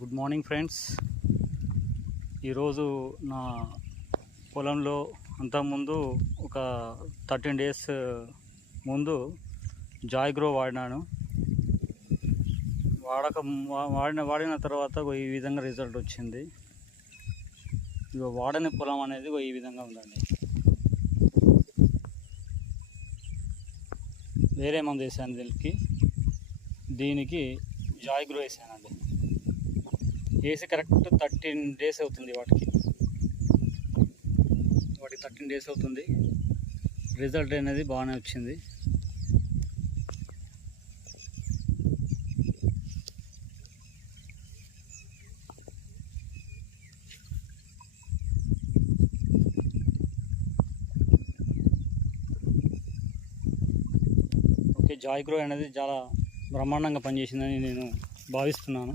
Good morning friends. ఈరోజు నా పొలంలో అంతకుముందు ఒక 13 డేస్ ముందు జాయ్ గ్రో వాడినాను. వాడిన తర్వాత ఈ విధంగా రిజల్ట్ వచ్చింది. ఇక వాడని పొలం అనేది ఈ విధంగా ఉందండి. వేరే మందు వేసాను దీనికి జాయ్ గ్రో వేసానండి. వేసి కరెక్ట్ 13 డేస్ అవుతుంది. వాటికి 13 డేస్ అవుతుంది. రిజల్ట్ అనేది బాగానే వచ్చింది. ఓకే, జాయ్ గ్రో అనేది చాలా బ్రహ్మాండంగా పనిచేసిందని నేను భావిస్తున్నాను.